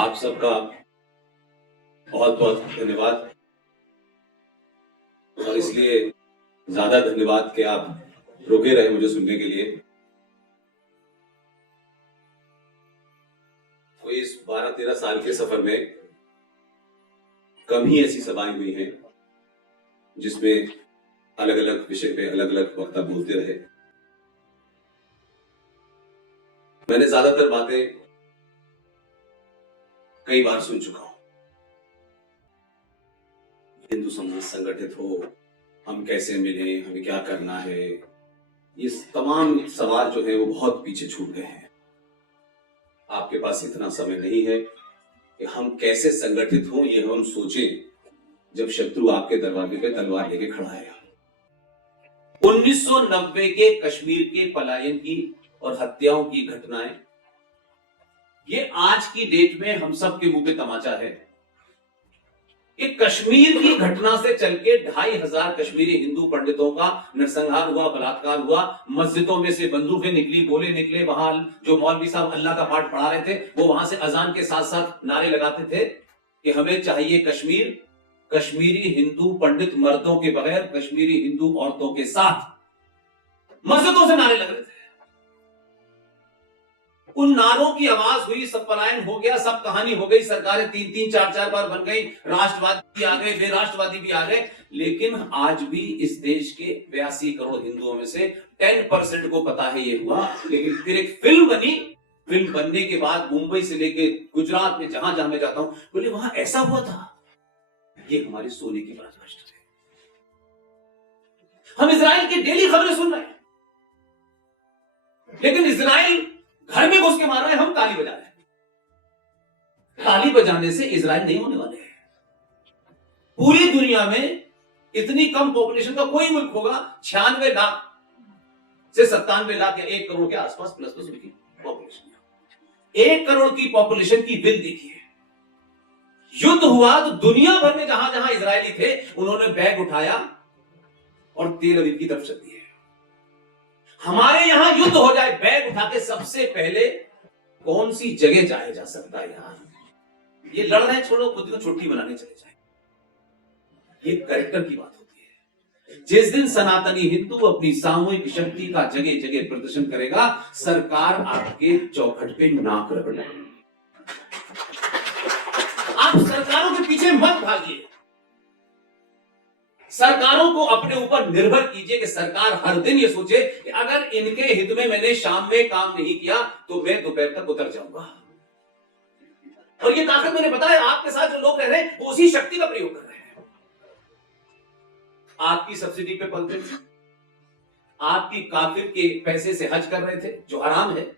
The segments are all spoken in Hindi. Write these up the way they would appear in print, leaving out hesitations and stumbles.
आप सबका बहुत बहुत धन्यवाद। और इसलिए ज्यादा धन्यवाद कि आप रुके रहे मुझे सुनने के लिए। तो इस 12-13 साल के सफर में कम ही ऐसी सभाएं हुई हैं जिसमें अलग अलग विषय पे अलग अलग वक्ता बोलते रहे। मैंने ज्यादातर बातें कई बार सुन चुका हूं। हिंदू समाज संगठित हो, हम कैसे मिले, हमें क्या करना है, ये तमाम सवाल जो है वो बहुत पीछे छूट गए हैं। आपके पास इतना समय नहीं है कि हम कैसे संगठित हों ये हम सोचें जब शत्रु आपके दरवाजे पे तलवार लेके खड़ा है। 1990 के कश्मीर के पलायन की और हत्याओं की घटनाएं ये आज की डेट में हम सब के मुंह पे तमाचा है कि कश्मीर की घटना से चल के 2500 कश्मीरी हिंदू पंडितों का नरसंहार हुआ, बलात्कार हुआ, मस्जिदों में से बंदूकें निकली, गोले निकले। वहां जो मौलवी साहब अल्लाह का पाठ पढ़ा रहे थे वो वहां से अजान के साथ साथ नारे लगाते थे कि हमें चाहिए कश्मीर, कश्मीरी हिंदू पंडित मर्दों के बगैर, कश्मीरी हिंदू औरतों के साथ। मस्जिदों से नारे लग रहे थे। उन नारों की आवाज हुई, सब पलायन हो गया, सब कहानी हो गई, सरकारें 3-3, 4-4 बार बन गई, राष्ट्रवादी भी आ गए, बेराष्ट्रवादी भी आ गए। लेकिन आज भी इस देश के 82 करोड़ हिंदुओं में से 10% को पता है ये हुआ। लेकिन फिर एक फिल्म बनी, फिल्म बनने के बाद मुंबई से लेके गुजरात में जहां जहां मैं जाता हूं बोले वहां ऐसा हुआ था। ये हमारी सोने की बात है। हम इजराइल की डेली खबरें सुन रहे हैं, लेकिन इजराइल घर में घुस के मार रहे हैं, हम ताली बजा रहे हैं। ताली बजाने से इजराइल नहीं होने वाले हैं। पूरी दुनिया में इतनी कम पॉपुलेशन का कोई मुल्क होगा, 96 लाख से 97 लाख या 1 करोड़ के आसपास प्लस उनकी पॉपुलेशन। 1 करोड़ की पॉपुलेशन की बिल देखिए। युद्ध हुआ तो दुनिया भर में जहां जहां इजरायली थे उन्होंने बैग उठाया और तेल अवीव की तरफ चल दिए। हमारे यहां युद्ध हो जाए, बैग उठा के सबसे पहले कौन सी जगह जाया जा सकता है? यहां ये लड़ रहे हैं, छोड़ो, खुद को छुट्टी बनाने चले जाए। ये कैरेक्टर की बात होती है। जिस दिन सनातनी हिंदू अपनी सामूहिक शक्ति का जगह जगह प्रदर्शन करेगा, सरकार आपके चौखट पे नाक रगड़ेगी। आप सरकारों के पीछे मत भागिए। सरकारों को अपने ऊपर निर्भर कीजिए कि सरकार हर दिन ये सोचे कि अगर इनके हित में मैंने शाम में काम नहीं किया तो मैं दोपहर तक उतर जाऊंगा। और ये ताकत मैंने बताया, आपके साथ जो लोग रह रहे हैं वो उसी शक्ति का प्रयोग कर रहे हैं। आपकी सब्सिडी पे पलते थे, आपकी काफिर के पैसे से हज कर रहे थे जो हराम है,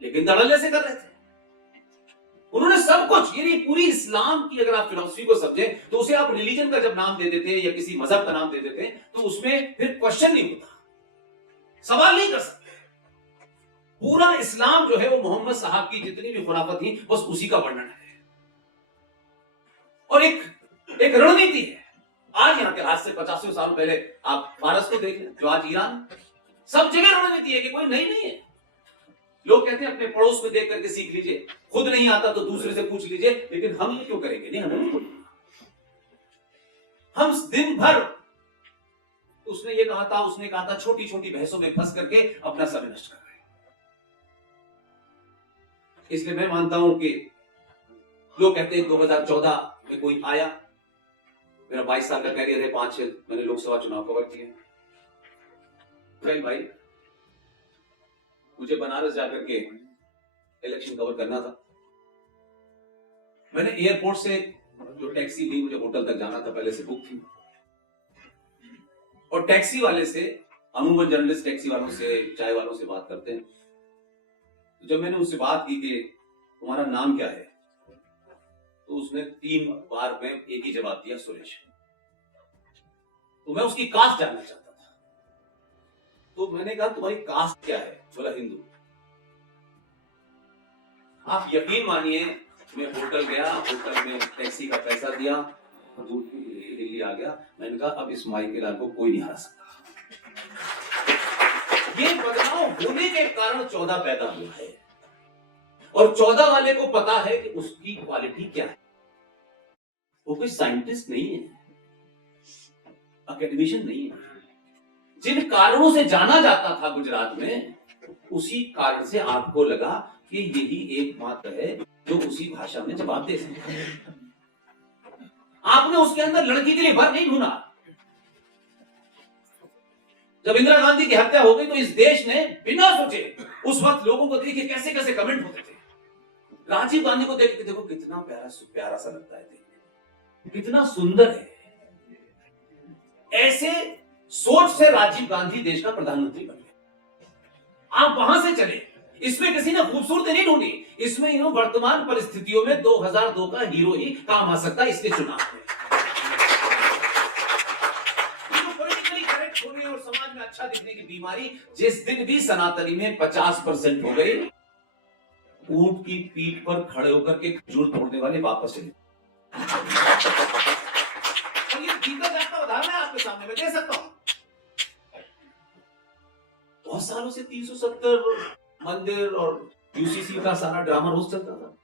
लेकिन धड़ल्ले से कर रहे थे। उन्होंने सब कुछ, यानी पूरी इस्लाम की अगर आप फिलॉसफी को समझें तो उसे आप रिलीजन का जब नाम दे देते या किसी मजहब का नाम दे देते तो उसमें फिर क्वेश्चन नहीं होता, सवाल नहीं कर सकते। पूरा इस्लाम जो है वो मोहम्मद साहब की जितनी भी खुराफत थी बस उसी का वर्णन है। और एक रणनीति है। आज यहाँ के आज से 50 साल पहले आप फारस को देख लें, जो आज ईरान, सब जगह रणनीति है कि कोई नई नहीं है। लोग कहते हैं अपने पड़ोस में देख करके सीख लीजिए, खुद नहीं आता तो दूसरे से पूछ लीजिए। लेकिन हम क्यों करेंगे? नहीं, हम दिन भर उसने ये कहा था, उसने कहा था, छोटी छोटी बहसों में फंस करके अपना समय नष्ट कर रहे हैं। इसलिए मैं मानता हूं कि लोग कहते हैं 2014 में कोई आया, मेरा 22 साल का कैरियर है, 5-6 मैंने लोकसभा चुनाव कवर किए। भाई मुझे बनारस जाकर के इलेक्शन कवर करना था। मैंने एयरपोर्ट से जो टैक्सी ली, मुझे होटल तक जाना था, पहले से बुक थी। और टैक्सी वाले से, अमूमन जर्नलिस्ट टैक्सी वालों से, चाय वालों से बात करते हैं। तो जब मैंने उससे बात की कि तुम्हारा नाम क्या है, तो उसने 3 बार में एक ही जवाब दिया, सुरेश। तो मैं उसकी कास्ट जानना चाहता था। तो मैंने कहा तुम्हारी कास्ट क्या है? बोला हिंदू। आप यकीन मानिए, मैं होटल गया, होटल में टैक्सी का पैसा दिया, दिल्ली आ गया। मैंने कहा अब इस माई के लाल को कोई नहीं हरा सकता। ये बदलाव होने के कारण 14 पैदा हुआ है। और 14 वाले को पता है कि उसकी क्वालिटी क्वालिटी क्या है? वो कोई साइंटिस्ट नहीं है, एकेडमिशियन नहीं है। जिन कारणों से जाना जाता था गुजरात में, उसी कारण से आपको लगा कि यही एकमात्र है जो उसी भाषा में जवाब दे सकता है। आपने उसके अंदर लड़की के लिए वर नहीं ढूंढा। जब इंदिरा गांधी की हत्या हो गई तो इस देश ने बिना सोचे, उस वक्त लोगों को देखिए कैसे कैसे कमेंट होते थे। राजीव गांधी को देख के देखो कितना प्यारा सा लगता है, देखने कितना सुंदर है। ऐसे सोच से राजीव गांधी देश का प्रधानमंत्री बन गए। आप वहां से चले, इसमें किसी ने खूबसूरती नहीं ढूंढी, इसमें इन्हों वर्तमान परिस्थितियों में 2002 का हीरो ही काम आ सकता है इसके चुनाव में। पॉलिटिकली करेक्ट होने और समाज में अच्छा दिखने की बीमारी जिस दिन भी सनातनी में 50% हो गई, ऊंट की पीठ पर खड़े होकर के खजूर तोड़ने वाले वापस चले। और ये जीता जाता उदाहरण है आपके सामने मैं दे सकता हूं। बहुत सालों से 370 मंदिर और यूसीसी का सारा ड्रामा रोज चलता था।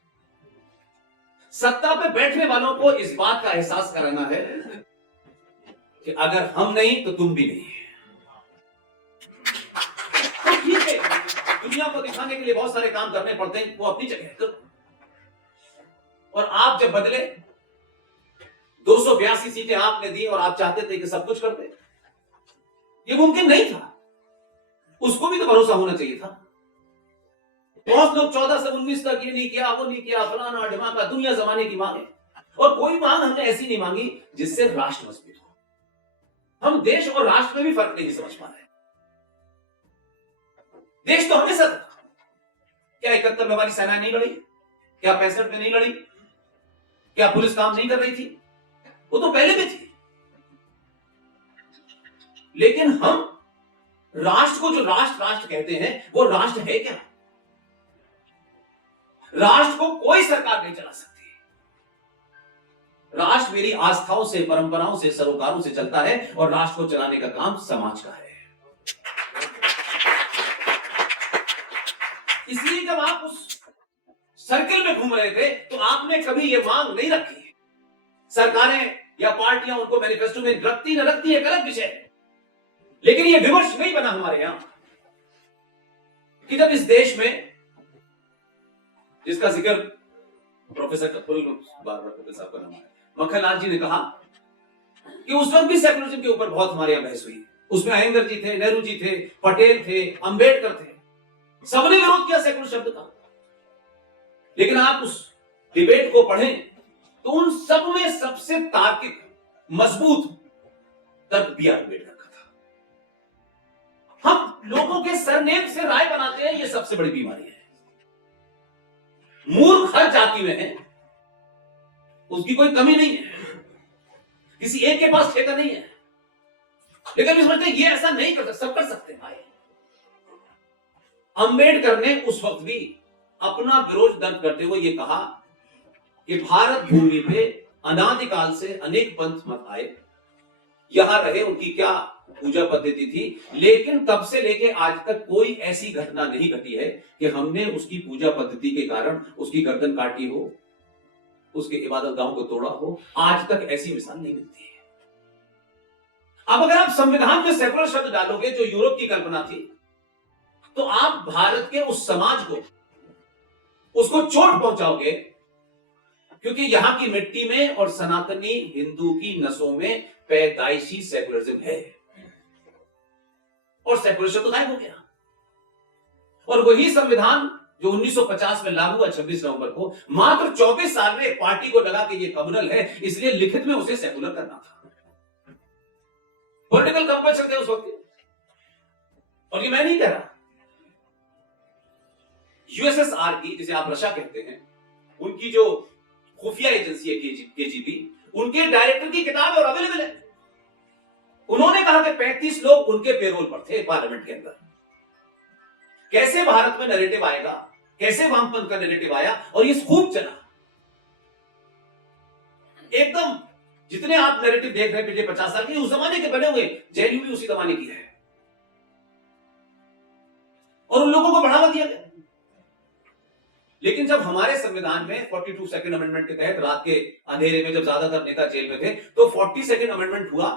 सत्ता पे बैठने वालों को इस बात का एहसास कराना है कि अगर हम नहीं तो तुम भी नहीं। तो ठीक है, दुनिया को दिखाने के लिए बहुत सारे काम करने पड़ते हैं, वो अपनी जगह है। और आप जब बदले, 282 सीटें आपने दी और आप चाहते थे कि सब कुछ कर दे, ये मुमकिन नहीं था। उसको भी तो भरोसा होना चाहिए था। बहुत लोग 14 से 19 तक ये नहीं किया, वो नहीं किया, फलाना ढिमाका, दुनिया जमाने की मांगे। और कोई मांग हमने ऐसी नहीं मांगी जिससे राष्ट्र मजबूत हो। हम देश और राष्ट्र में भी फर्क नहीं समझ पा रहे। देश तो हमेशा था। क्या 71 में हमारी सेना नहीं लड़ी? क्या 65 में नहीं लड़ी? क्या पुलिस काम नहीं कर रही थी? वो तो पहले भी थी। लेकिन हम राष्ट्र को जो राष्ट्र राष्ट्र कहते हैं, वो राष्ट्र है क्या? राष्ट्र को कोई सरकार नहीं चला सकती। राष्ट्र मेरी आस्थाओं से, परंपराओं से, सरोकारों से चलता है और राष्ट्र को चलाने का काम समाज का है। इसलिए जब आप उस सर्किल में घूम रहे थे तो आपने कभी यह मांग नहीं रखी। सरकारें या पार्टियां उनको मैनिफेस्टो में रखती न रखती है अलग विषय है, लेकिन यह विमर्श नहीं बना हमारे यहां कि जब इस देश में, जिसका जिक्र प्रोफेसर कपूर साहब का नाम है, मक्खनलाल जी ने कहा कि उस वक्त भी सेकुलरिज्म के ऊपर बहुत हमारे यहां बहस हुई। उसमें अयंगर जी थे, नेहरू जी थे, पटेल थे, अंबेडकर थे, सबने विरोध किया सेकुलर शब्द का। लेकिन आप उस डिबेट को पढ़ें तो उन सब में सबसे तार्किक, मजबूत तर्क बी आर अम्बेडकर का था। हम लोगों के सरनेम से राय बनाते हैं, यह सबसे बड़ी बीमारी है। मूर्ख हर जाति में है, उसकी कोई कमी नहीं है, किसी एक के पास ठेका नहीं है, लेकिन हम समझते हैं ये ऐसा नहीं कर सकते, सब कर सकते हैं भाई। अंबेडकर ने उस वक्त भी अपना विरोध दर्ज करते हुए यह कहा कि भारत भूमि पे अनादिकाल से अनेक पंथ मत आए, यहां रहे, उनकी क्या पूजा पद्धति थी, लेकिन तब से लेके आज तक कोई ऐसी घटना नहीं घटी है कि हमने उसकी पूजा पद्धति के कारण उसकी गर्दन काटी हो, उसके इबादतगाहों को तोड़ा हो। आज तक ऐसी मिसाल नहीं मिलती है। अब अगर आप संविधान में सेकुलर शब्द डालोगे जो यूरोप की कल्पना थी, तो आप भारत के उस समाज को, उसको चोट पहुंचाओगे, क्योंकि यहां की मिट्टी में और सनातनी हिंदू की नसों में पैदाइशी सेकुलरिज्म है, और सेकुलरिज्म तो गायब हो गया। और वही संविधान जो 1950 में लागू हुआ 26 नवंबर को, मात्र 24 साल में एक पार्टी को लगा कि ये कम्युनल है, इसलिए लिखित में उसे सेकुलर करना था। पॉलिटिकल कंपल्शन थे उस वक्त। और ये मैं नहीं कह रहा, यूएसएसआर की, जिसे आप रशा कहते हैं, उनकी जो खुफिया एजेंसी है केजीबी, उनके डायरेक्टर की किताब और अवेलेबल है। उन्होंने कहा कि 35 लोग उनके पेरोल पर थे पार्लियामेंट के अंदर। कैसे भारत में नैरेटिव आएगा, कैसे वामपंथ का नैरेटिव आया, और ये खूब चला एकदम। जितने आप नैरेटिव देख रहे हैं पिछले 50 साल के, उस जमाने के बने हुए, जेएनयू भी उसी जमाने की है, और उन लोगों को बढ़ावा दिया गया। लेकिन जब हमारे संविधान में 42 सेकंड अमेंडमेंट के तहत रात के अंधेरे में जब ज्यादातर नेता जेल में थे तो 40 सेकंड अमेंडमेंट हुआ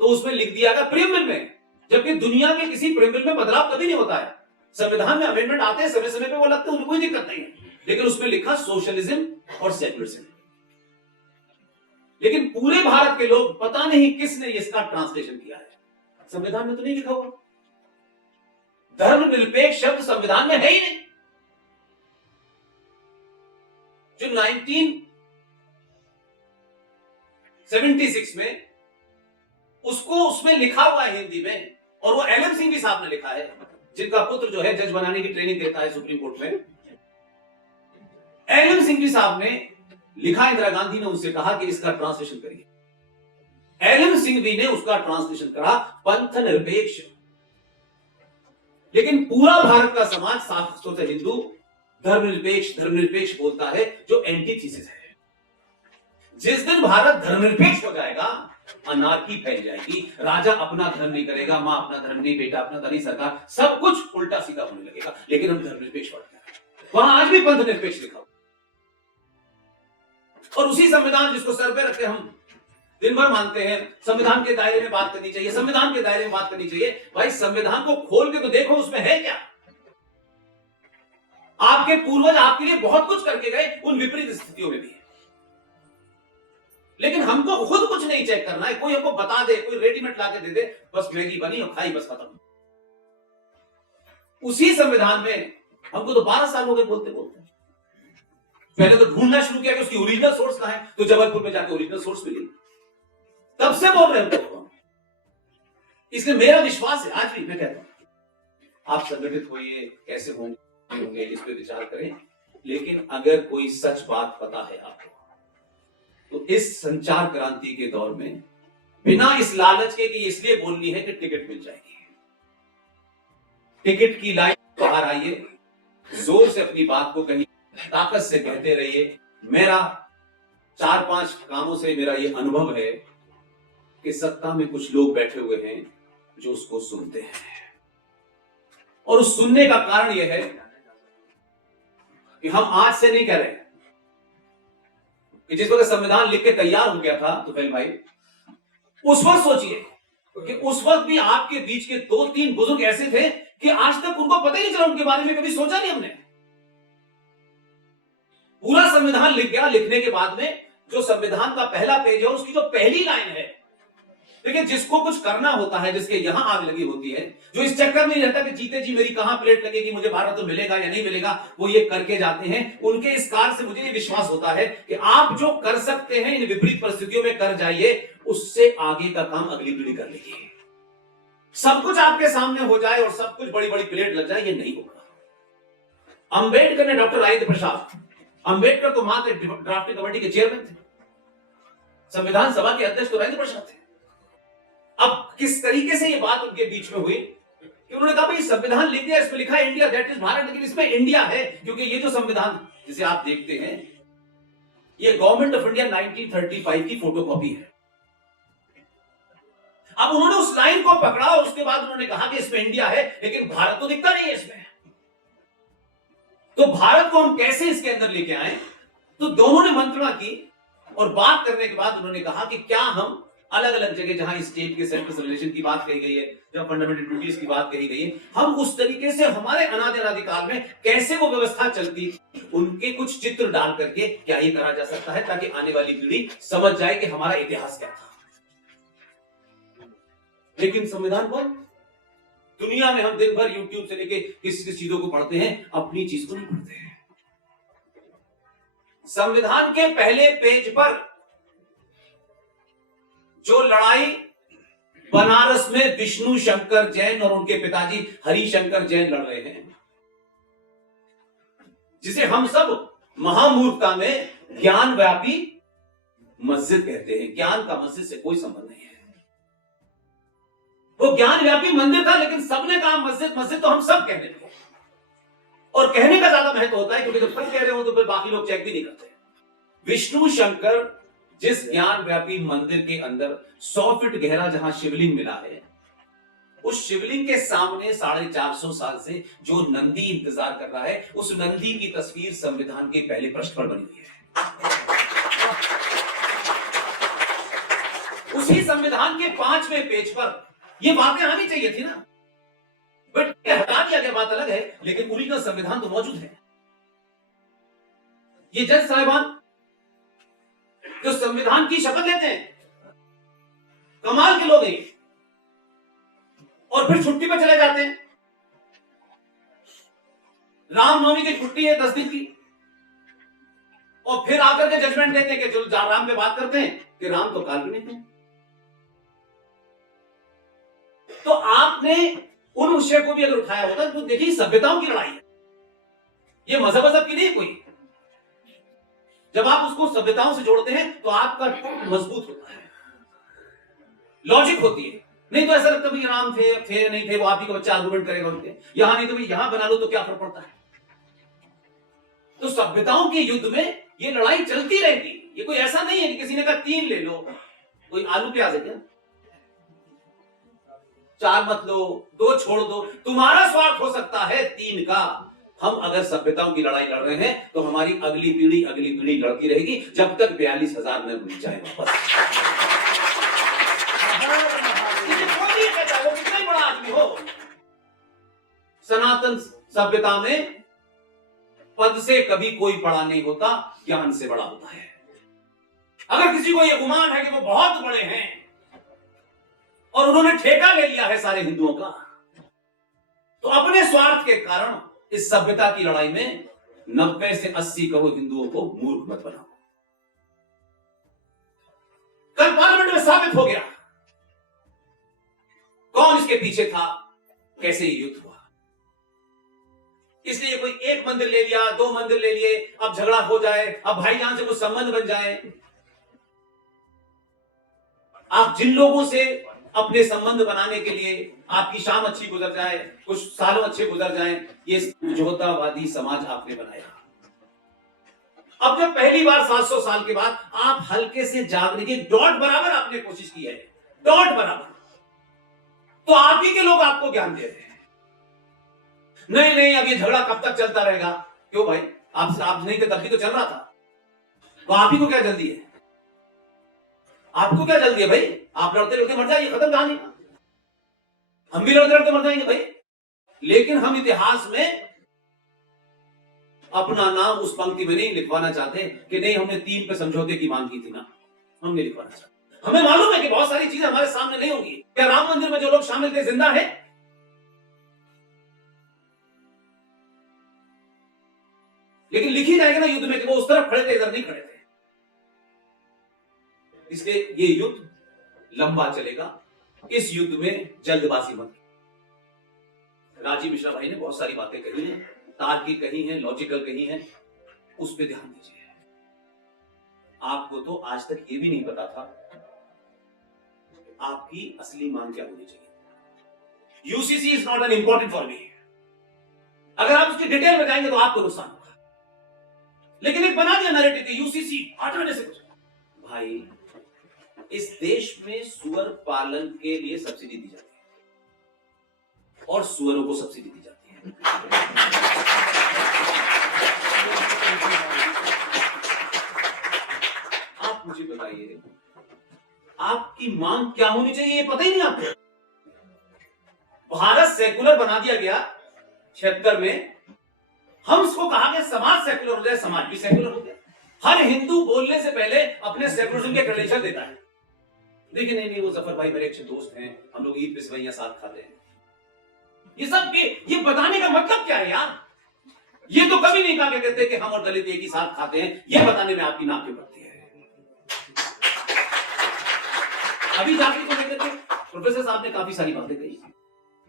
तो उसमें लिख दिया गया प्रीएम्बल में, जबकि दुनिया के किसी प्रीएम्बल में बदलाव कभी नहीं होता है। संविधान में अमेंडमेंट आते हैं समय समय पे, वो लगते हैं उनको कोई दिक्कत नहीं है, लेकिन उसमें लिखा सोशलिज्म और सेक्युलरिज्म। लेकिन पूरे भारत के लोग पता नहीं किसने इसका ट्रांसलेशन किया है, संविधान में तो नहीं लिखा हुआ। धर्मनिरपेक्ष शब्द संविधान में है ही नहीं। जो 1976 में उसको उसमें लिखा हुआ है हिंदी में, और वो एलएम सिंघवी साहब ने लिखा है, जिनका पुत्र जो है जज बनाने की ट्रेनिंग देता है सुप्रीम कोर्ट में। एलएम सिंघवी साहब ने लिखा, इंदिरा गांधी ने उनसे कहा कि इसका ट्रांसलेशन करिए। एलएम सिंघवी ने उसका ट्रांसलेशन करा पंथ निरपेक्ष। लेकिन पूरा भारत का समाज साफ से हिंदू धर्मनिरपेक्ष बोलता है, जो एंटीथीसिस है। जिस दिन भारत धर्मनिरपेक्ष हो जाएगा, अनार्की फैल जाएगी, राजा अपना धर्म नहीं करेगा, मां अपना धर्म नहीं, बेटा अपना धर्म नहीं, सरकार सब कुछ उल्टा सीधा होने लगेगा। लेकिन हम धर्मनिरपेक्ष पढ़ते हैं, वहां आज भी पंथ निरपेक्ष लिखा हुआ, और उसी संविधान जिसको सर पे रखते हम दिन भर मानते हैं संविधान के दायरे में बात करनी चाहिए, संविधान के दायरे में बात करनी चाहिए। भाई संविधान को खोल के तो देखो, उसमें है क्या। आपके पूर्वज आपके लिए बहुत कुछ करके गए, उन विपरीत स्थितियों में भी है। लेकिन हमको खुद कुछ नहीं चेक करना है, कोई हमको बता दे, कोई रेडीमेड लाके दे दे, बस मैगी बनी और खाई, बस खत्म। उसी संविधान में हमको तो 12 साल हो गए बोलते बोलते। पहले तो ढूंढना शुरू किया कि उसकी ओरिजिनल सोर्स कहां है, तो जबलपुर में जाके ओरिजिनल सोर्स मिली, तब से बोल रहे हैं। इसलिए मेरा विश्वास है, आज भी मैं कहता हूं, आप संगठित होइए, कैसे होंगे इस पे विचार करें। लेकिन अगर कोई सच बात पता है आपको, तो इस संचार क्रांति के दौर में बिना इस लालच के कि इसलिए बोलनी है कि टिकट मिल जाएगी, टिकट की लाइन बाहर आइए, जोर से अपनी बात को कहीं, ताकत से कहते रहिए। मेरा 4-5 कामों से मेरा यह अनुभव है कि सत्ता में कुछ लोग बैठे हुए हैं जो उसको सुनते हैं, और उस सुनने का कारण यह है कि हम आज से नहीं कह रहे कि जिस वक्त संविधान लिख के तैयार हो गया था, तो पहले भाई उस वक्त सोचिए कि उस वक्त भी आपके बीच के 2-3 बुजुर्ग ऐसे थे कि आज तक उनको पता ही नहीं चला, उनके बारे में कभी सोचा नहीं हमने। पूरा संविधान लिख गया, लिखने के बाद में जो संविधान का पहला पेज है, उसकी जो पहली लाइन है, देखिए जिसको कुछ करना होता है, जिसके यहां आग लगी होती है, जो इस चक्कर में रहता कि जीते जी मेरी कहां प्लेट लगेगी, मुझे भारत तो मिलेगा या नहीं मिलेगा, वो ये करके जाते हैं। उनके इस कार्य से मुझे ये विश्वास होता है कि आप जो कर सकते हैं इन विपरीत परिस्थितियों में कर जाइए, उससे आगे का काम अगली पीढ़ी कर लेगी। सब कुछ आपके सामने हो जाए और सब कुछ बड़ी बड़ी प्लेट लग जाए, ये नहीं होगा। अंबेडकर ने, डॉक्टर राजेंद्र प्रसाद अंबेडकर तो मात्र ड्राफ्टिंग कमेटी के चेयरमैन थे, संविधान सभा के अध्यक्ष तो राजेंद्र प्रसाद थे। अब किस तरीके से ये बात उनके बीच में हुई कि उन्होंने कहा भाई संविधान लिख दिया, इसमें लिखा है इंडिया, दैट इज भारत, लेकिन इसमें इंडिया है, क्योंकि ये जो संविधान जिसे आप देखते हैं, ये गवर्नमेंट ऑफ इंडिया 1935 की फोटोकॉपी है। अब उन्होंने उस लाइन को पकड़ा और उसके बाद उन्होंने कहा कि इसमें इंडिया है, लेकिन भारत तो दिखता नहीं है इसमें। तो भारत को हम कैसे इसके अंदर लेके आए? तो दोनों ने मंत्रणा की और बात करने के बाद उन्होंने कहा कि क्या हम अलग अलग जगह जहां स्टेट के सेंट्रल रिलेशन की बात कही गई है, जहां फंडामेंटल ड्यूटीज की बात कही गई है, हम उस तरीके से हमारे अनादिकाल में कैसे वो व्यवस्था चलती, उनके कुछ चित्र डाल करके क्या ये करा जा सकता है, ताकि आने वाली पीढ़ी समझ जाए कि हमारा इतिहास क्या था। लेकिन संविधान पर दुनिया में हम दिन भर यूट्यूब से लेके किस किस चीजों को पढ़ते हैं, अपनी चीज को नहीं पढ़ते हैं। संविधान के पहले पेज पर जो लड़ाई बनारस में विष्णु शंकर जैन और उनके पिताजी हरिशंकर जैन लड़ रहे हैं, जिसे हम सब महामूर्खता में ज्ञान व्यापी मस्जिद कहते हैं। ज्ञान का मस्जिद से कोई संबंध नहीं है। वो ज्ञान व्यापी मंदिर था, लेकिन सबने कहा मस्जिद मस्जिद, तो हम सब कहने लगे। और कहने का ज्यादा महत्व होता है, क्योंकि जब सब कह रहे हो तो फिर बाकी लोग चेक भी नहीं करते। विष्णु शंकर जिस ज्ञान व्यापी मंदिर के अंदर 100 फीट गहरा जहां शिवलिंग मिला है, उस शिवलिंग के सामने 450 साल से जो नंदी इंतजार कर रहा है, उस नंदी की तस्वीर संविधान के पहले पृष्ठ पर बनी हुई है। उसी संविधान के 5वें पेज पर यह बातें आनी चाहिए थी ना, बट हटा दिया गया, बात अलग है, लेकिन ओरिजिनल संविधान तो मौजूद है। ये जज साहिबान जो संविधान की शपथ लेते हैं, कमाल के लोग हैं, और फिर छुट्टी पे चले जाते हैं। रामनवमी की छुट्टी है 10 दिन की, और फिर आकर के जजमेंट देते हैं कि जो राम पे बात करते हैं कि राम तो काल्पनिक है। तो आपने उन विषय को भी अगर उठाया होता तो देखिए, सभ्यताओं की लड़ाई है, ये मजहब की नहीं कोई। जब आप उसको सभ्यताओं से जोड़ते हैं तो आपका मजबूत होता है, लॉजिक होती है। नहीं तो ऐसा लगता है राम थे नहीं थे, वो आप ही का बच्चा आर्गुमेंट करेगा उनके, यहां नहीं तो यहां बना लो तो क्या फर्क पड़ता है। तो सभ्यताओं के युद्ध में ये लड़ाई चलती रहेगी। ये कोई ऐसा नहीं है कि किसी ने कहा 3 ले लो, कोई आलू प्याज है क्या, 4 मत लो, 2 छोड़ दो, तुम्हारा स्वार्थ हो सकता है 3 का। हम अगर सभ्यताओं की लड़ाई लड़ रहे हैं तो हमारी अगली पीढ़ी लड़ती रहेगी जब तक 42,000 न मिल जाए वापस। वो कितना ही बड़ा आदमी हो, सनातन सभ्यता में पद से कभी कोई बड़ा नहीं होता, ज्ञान से बड़ा होता है। अगर किसी को यह गुमान है कि वो बहुत बड़े हैं और उन्होंने ठेका ले लिया है सारे हिंदुओं का, तो अपने स्वार्थ के कारण इस सभ्यता की लड़ाई में 90 से 80 करोड़ हिंदुओं को मूर्ख मत बनाओ। कल पार्लियामेंट में साबित हो गया कौन इसके पीछे था, कैसे ये युद्ध हुआ। इसलिए कोई 1 मंदिर ले लिया, 2 मंदिर ले लिए, अब झगड़ा हो जाए, अब भाईजान से कुछ संबंध बन जाए। आप जिन लोगों से अपने संबंध बनाने के लिए आपकी शाम अच्छी गुजर जाए, कुछ सालों अच्छे गुजर जाएं, ये समझौतावादी समाज आपने बनाया। अब जब पहली बार 700 साल के बाद आप हल्के से जागने की डॉट बराबर आपने कोशिश की है, डॉट बराबर, तो आप ही के लोग आपको ज्ञान दे रहे हैं। नहीं अब ये झगड़ा कब तक चलता रहेगा। क्यों भाई, आप नहीं थे तब भी तो चल रहा था, तो आप ही को क्या जल्दी है, आपको क्या जल्दी है भाई, आप लड़ते लड़ते मर जाइए, खत्म कहानी। हम भी लड़ते लड़ते मर जाएंगे भाई, लेकिन हम इतिहास में अपना नाम उस पंक्ति में नहीं लिखवाना चाहते कि नहीं हमने 3 पे समझौते की मांग की थी ना, हम नहीं लिखवाना चाहते। हमें मालूम है कि बहुत सारी चीजें हमारे सामने नहीं होंगी। क्या राम मंदिर में जो लोग शामिल थे जिंदा है? लेकिन लिखी जाएगी ना युद्ध में कि वो उस तरफ खड़े थे, इधर नहीं खड़े थे। इसलिए ये युद्ध लंबा चलेगा, इस युद्ध में जल्दबाजी मत। राजीव मिश्रा भाई ने बहुत सारी बातें कही हैं, तार्किक कही हैं, लॉजिकल कही हैं, उस पर ध्यान दीजिए। आपको तो आज तक ये भी नहीं पता था आपकी असली मांग क्या होनी चाहिए। UCC is not an important for me. अगर आप उसकी डिटेल में जाएंगे तो आपको नुकसान होगा, लेकिन एक बना दिया नैरेटिव कि यूसीसी हटाने से कुछ। भाई, इस देश में सुअर पालन के लिए सब्सिडी दी जाती है और सुअरों को सब्सिडी दी जाती है। आप मुझे बताइए आपकी मांग क्या होनी चाहिए, ये पता ही नहीं आपको। भारत सेकुलर बना दिया गया 76 में, हम इसको कहा कि समाज सेकुलर हो जाए, समाज भी सेकुलर हो गया। हर हिंदू बोलने से पहले अपने सेकुलरिज्म के क्रेडेंशियल देता है। देखिए नहीं वो जफर भाई मेरे अच्छे दोस्त हैं, हम लोग ईद पे सवैयां साथ खाते हैं। ये सब ये बताने का मतलब क्या है यार? ये तो कभी नहीं कहा कहते कि हम और दलित एक ही साथ खाते हैं। ये बताने में आपकी नाक क्यों पड़ती है? अभी जाति को लेकर के प्रोफेसर साहब ने काफी सारी बातें कही।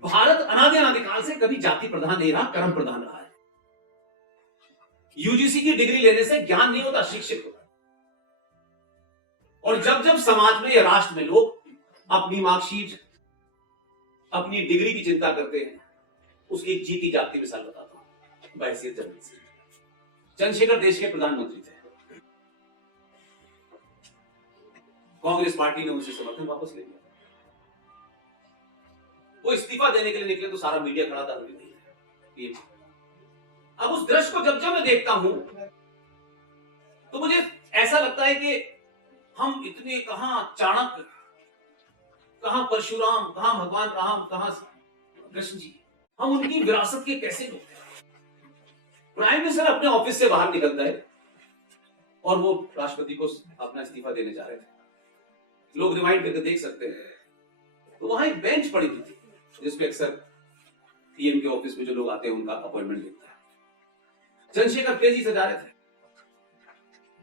भारत अनादिकाल से कभी जाति प्रधान नहीं रहा, कर्म प्रधान रहा है। यूजीसी की डिग्री लेने से ज्ञान नहीं होता, शिक्षित होता। और जब समाज में या राष्ट्र में लोग अपनी मार्कशीट, अपनी डिग्री की चिंता करते हैं, उसकी एक जीती जागती मिसाल बताता हूं। बहसीत चंद्रशेखर देश के प्रधानमंत्री थे। कांग्रेस पार्टी ने उनसे समर्थन वापस ले लिया। वो इस्तीफा देने के लिए निकले तो सारा मीडिया खड़ा था। अब उस दृश्य को जब जब मैं देखता हूं तो मुझे ऐसा लगता है कि हम इतने कहां चाणक्य, कहां परशुराम, कहां भगवान राम, कहां कृष्ण जी, हम उनकी विरासत के कैसे लोग थे। प्राइम मिनिस्टर अपने ऑफिस से बाहर निकलता है और वो राष्ट्रपति को अपना इस्तीफा देने जा रहे थे। लोग रिवाइंड करके देख सकते हैं, तो वहां एक बेंच पड़ी हुई थी जिसपे अक्सर पीएम के ऑफिस में जो लोग आते हैं उनका अपॉइंटमेंट लेता है। चंद्रशेखर तेजी से जा रहे थे,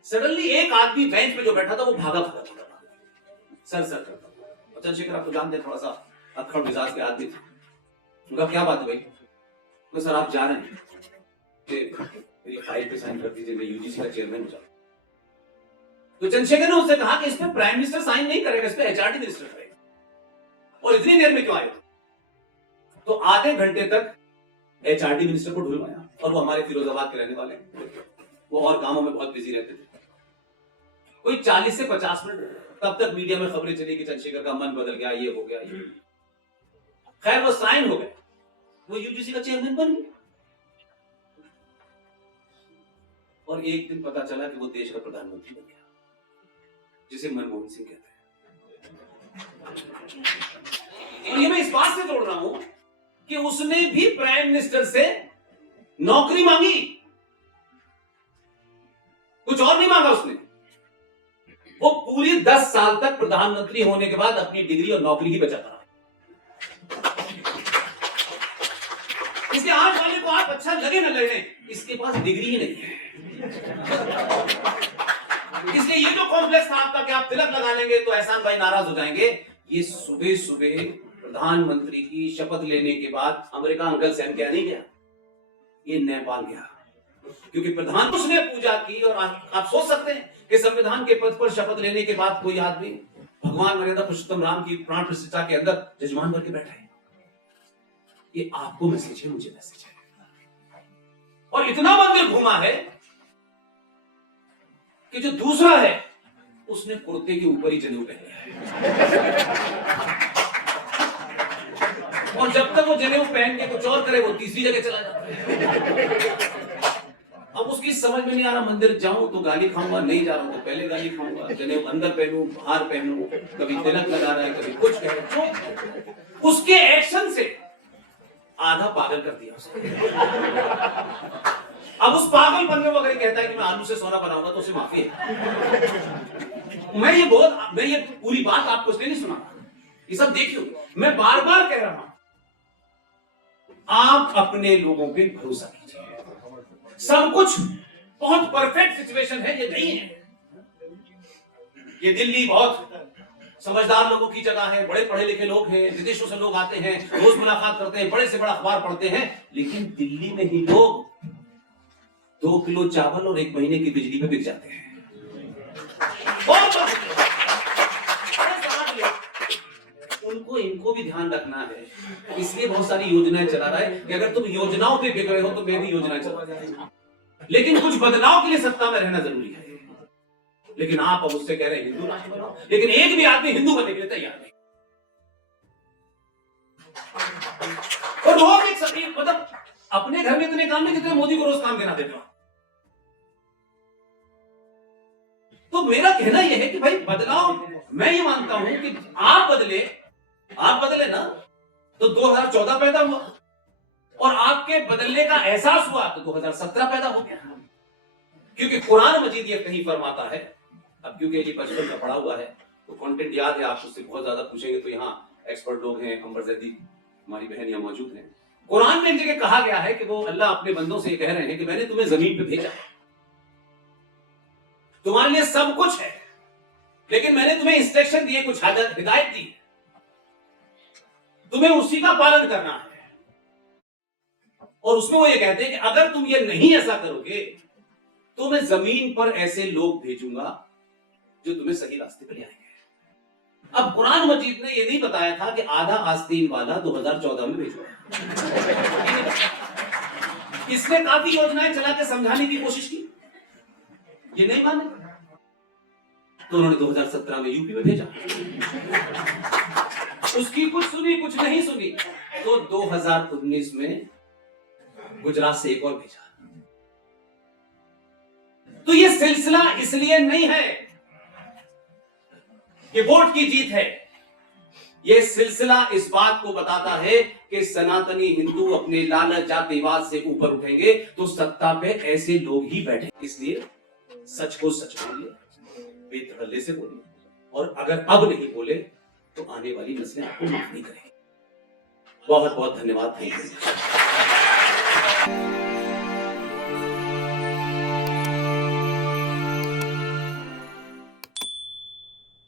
सडनली एक आदमी बेंच पे जो बैठा था वो भागा सर करता। और चंद्रशेखर आपको जानते हैं, थोड़ा सा अक्खड़ मिजाज के आदमी थे। उनका क्या बात है भाई? तो सर आप जा रहे हैं कि मेरी फाइल पे साइन कर दीजिए, मैं यूजीसी का चेयरमैन हो जाऊं। तो चंद्रशेखर ने उससे कहा कि इस पे प्राइम मिनिस्टर साइन नहीं करेगा, इस पे एचआरडी मिनिस्टर करेगा। और इतनी देर में क्यों आए? तो आधे घंटे तक एचआरडी मिनिस्टर को ढूंढवाया, और वो हमारे फिरोजाबाद के रहने वाले, वो और कामों में बहुत बिजी रहते थे। कोई 40 से 50 मिनट तब तक मीडिया में खबरें चली कि चंद्रशेखर का मन बदल गया, ये हो गया, ये। खैर वो साइन हो गए, वो यूजीसी का चेयरमैन बन गए। और एक दिन पता चला कि वो देश का प्रधानमंत्री बन गया, जिसे मनमोहन सिंह कहते हैं। और ये मैं इस बात से जोड़ रहा हूं कि उसने भी प्राइम मिनिस्टर से नौकरी मांगी, कुछ और नहीं मांगा उसने। वो पूरी 10 साल तक प्रधानमंत्री होने के बाद अपनी डिग्री और नौकरी ही बचाता रहा। इसलिए आज वाले को आप अच्छा लगे ना लगे, इसके पास डिग्री ही नहीं है। इसलिए ये जो कॉम्प्लेक्स था आपका कि आप तिलक लगा लेंगे तो एहसान भाई नाराज हो जाएंगे, ये सुबह सुबह प्रधानमंत्री की शपथ लेने के बाद अमेरिका अंकल सैम क्या नहीं गया, ये नेपाल गया। क्योंकि प्रधान उसने पूजा की। और आप सोच सकते हैं कि संविधान के पद पर शपथ लेने के बाद कोई आदमी भगवान मर्यादा पुरुषोत्तम राम की प्राण प्रतिष्ठा के अंदर जजमान बन के बैठा है। ये आपको मैसेज है, मुझे मैसेज है। और इतना मंदिर घूमा है कि जो दूसरा है उसने कुर्ते के ऊपर ही जनेऊ पहना है। और जब तक वो जनेऊ पहन के कुछ और करे, वो तीसरी जगह चला जाता है। अब उसकी समझ में नहीं आ रहा, मंदिर जाऊं तो गाली खाऊंगा, नहीं जा रहा हूं तो पहले गाली खाऊंगा, जनेऊ अंदर पहनूं बाहर पहनूं, कभी तिलक लगा रहा है कभी कुछ कह रहा है। उसके एक्शन से आधा पागल कर दिया उसने। अब उस पागलपन में वो अगर कहता है कि मैं आलू से सोना बनाऊंगा तो उसे माफी है। मैं ये पूरी बात आपको इसलिए नहीं सुना, ये सब देखियो, मैं बार बार कह रहा हूं, आप अपने लोगों पे भरोसा कीजिए। सब कुछ बहुत परफेक्ट सिचुएशन है, ये नहीं है। ये दिल्ली बहुत समझदार लोगों की जगह है, बड़े पढ़े लिखे लोग हैं, विदेशों से लोग आते हैं, रोज मुलाकात करते हैं, बड़े से बड़ा अखबार पढ़ते हैं। लेकिन दिल्ली में ही लोग 2 किलो चावल और 1 महीने की बिजली पे बिक जाते हैं। उनको इनको भी ध्यान रखना है, इसलिए बहुत सारी योजनाएं चला रहा है कि अगर तुम योजनाओं पे बिक रहे हो तो मैं भी योजनाएं चला रहा हूं। लेकिन कुछ बदलाव के लिए सत्ता में रहना जरूरी है। लेकिन आप अब उससे कह रहे हैं हिंदू राष्ट्र बनाओ, लेकिन एक भी आदमी हिंदू बनने के लिए तैयार नहीं। और रोज एक सभी मतलब अपने घर में इतने काम नहीं जितने मोदी को रोज काम देना देते हो। तो मेरा कहना यह है कि भाई बदलाव, मैं ये मानता हूं कि आप बदले ना तो 2014 पैदा हुआ, और आपके बदलने का एहसास हुआ तो 2017 पैदा हो गया। क्योंकि कुरान मजीद ये कहीं फरमाता है, अब क्योंकि ये बचपन का पढ़ा हुआ है तो कंटेंट याद है, आप उससे बहुत ज्यादा पूछेंगे तो यहाँ एक्सपर्ट लोग हैं, अंबर जैदी हमारी बहन यहाँ मौजूद हैं। कुरान में एक जगह कहा गया है कि वो अल्लाह अपने बंदों से कह रहे हैं कि मैंने तुम्हें जमीन पे भेजा, तुम्हारे लिए सब कुछ है, लेकिन मैंने तुम्हें इंस्ट्रक्शन दिए, कुछ हिदायत दी, तुम्हें उसी का पालन करना है। और उसमें वो ये कहते हैं कि अगर तुम ये नहीं ऐसा करोगे तो मैं जमीन पर ऐसे लोग भेजूंगा जो तुम्हें सही रास्ते पर ले आएंगे। अब कुरान मजीद ने ये नहीं बताया था कि आधा आस्तीन वाला 2014 में भेजूंगा। इसने काफी योजनाएं चला के समझाने की कोशिश की, ये नहीं माने तो उन्होंने 2017 में यूपी में भेजा। उसकी कुछ सुनी कुछ नहीं सुनी, तो 2019 में गुजरात से एक और भेजा। तो ये सिलसिला इसलिए नहीं है कि वोट की जीत है, ये सिलसिला इस बात को बताता है कि सनातनी हिंदू अपने लालच जातिवाद से ऊपर उठेंगे तो सत्ता पे ऐसे लोग ही बैठे। इसलिए सच को सच बोलिए, बेधड़ल्ले से बोलिए, और अगर अब नहीं बोले तो आने वाली नस्लें आपको माफ नहीं करेंगी। बहुत बहुत धन्यवाद। Thank you.